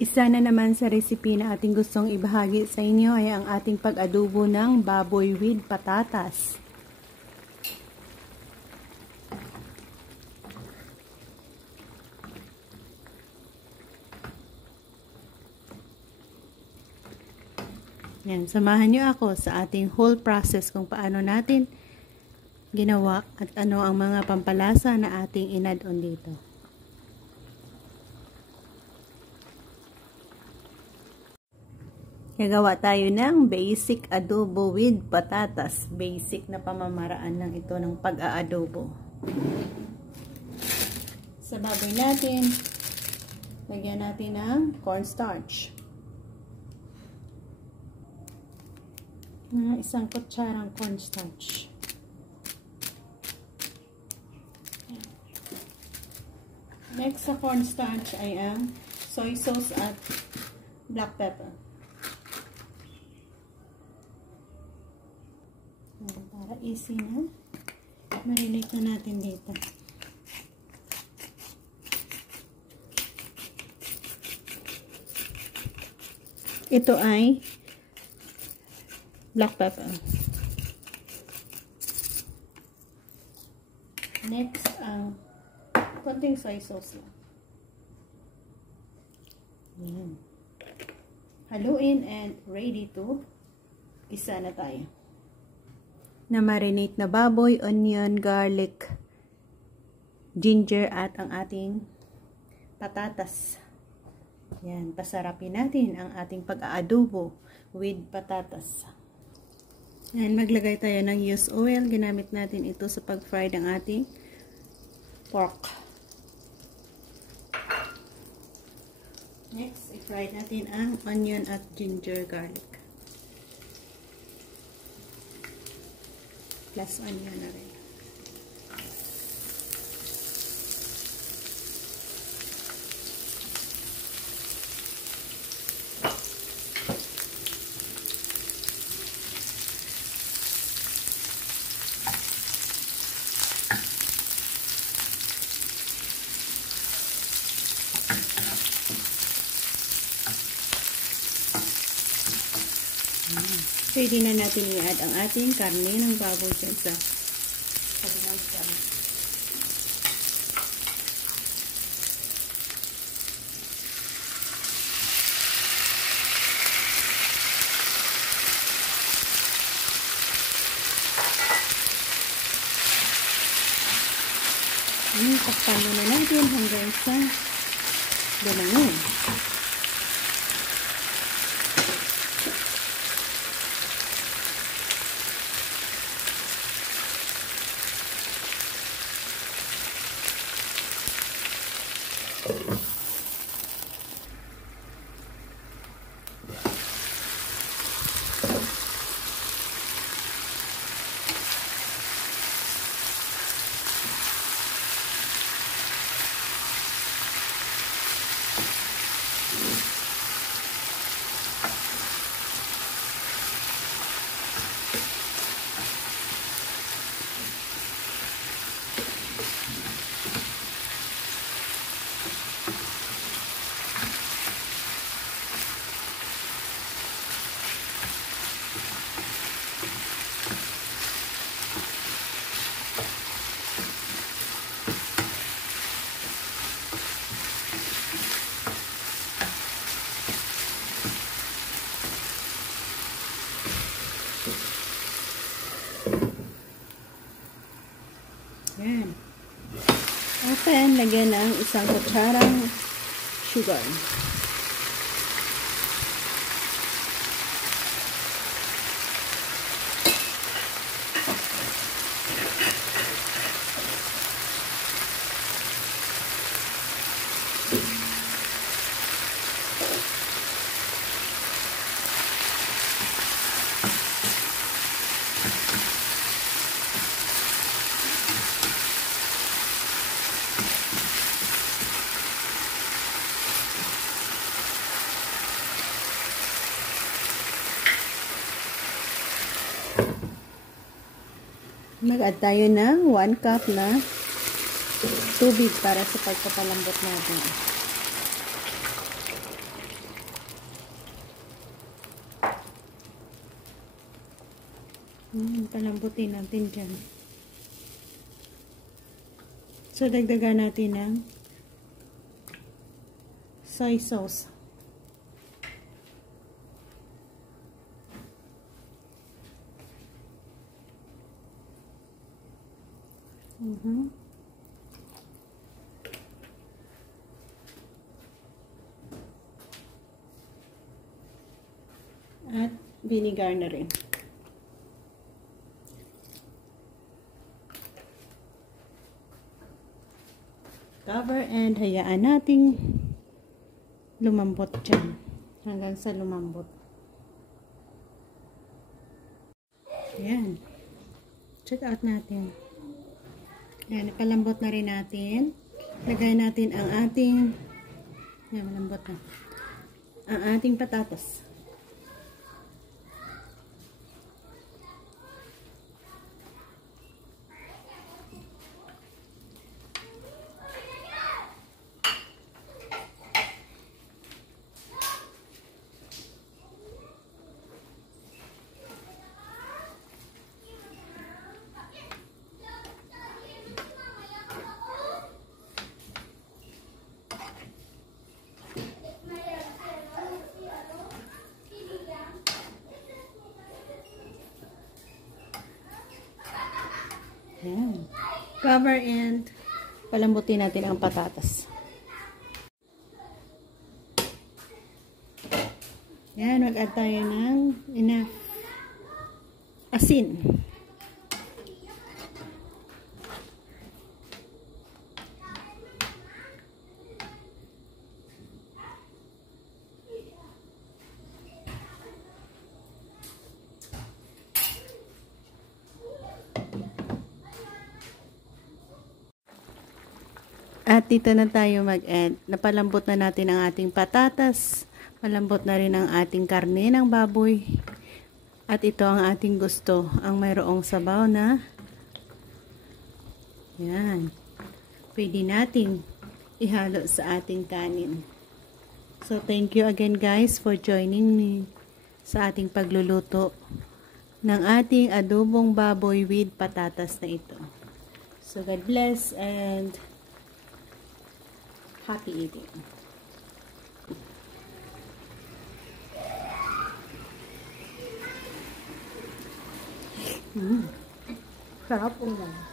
Isa na naman sa recipe na ating gustong ibahagi sa inyo ay ang ating pag-adobo ng baboy with patatas. Yan, samahan nyo ako sa ating whole process kung paano natin ginawa at ano ang mga pampalasa na ating in-add-on dito. Gagawa tayo ng basic adobo with patatas. Basic na pamamaraan ng ito ng pag-aadobo. Sa baboy natin, lagyan natin ng cornstarch. Isang kutsarang cornstarch. Next sa cornstarch ay ang soy sauce at black pepper. Para easy na, marinate na natin dito. Ito ay black pepper. Next, ang konting soy sauce lang. Yan. Haluin and ready to isa na tayo. Na marinate na baboy, onion, garlic, ginger at ang ating patatas. Yan, pasarapin natin ang ating pag-aadobo with patatas. Yan, maglagay tayo ng used oil. Ginamit natin ito sa pag-fry ng ating pork. Next, i-fry natin ang onion at ginger garlic. Plus onion na rin. Pwede na natin i-add ang ating karne ng baboy dyan sa kabilang pan. Takpan muna natin hanggang sa lumangin. Yan. Open, lagyan ng isang kutsarang sugar. Mag-add tayo ng 1 cup na tubig para sa pagpapalambot natin. Palambutin natin dyan. So, dagdagan natin ng soy sauce. At vinegar na rin. Cover and hayaan nating lumambot dyan. Hanggang sa lumambot. Ayan. Check out natin. Ayan, ipalambot na rin natin. Lagay natin ang ating malambot na. Ang ating patatas. Ayan. Cover and palambutin natin ang patatas. Ayan, mag-add tayo ng enough asin. At dito na tayo mag-add. Napalambot na natin ang ating patatas. Malambot na rin ang ating karne ng baboy. At ito ang ating gusto. Ang mayroong sabaw na yan. Pwede nating ihalo sa ating kanin. So, thank you again guys for joining me sa ating pagluluto ng ating adobong baboy with patatas na ito. So, God bless and happy eating. Sarap ulam.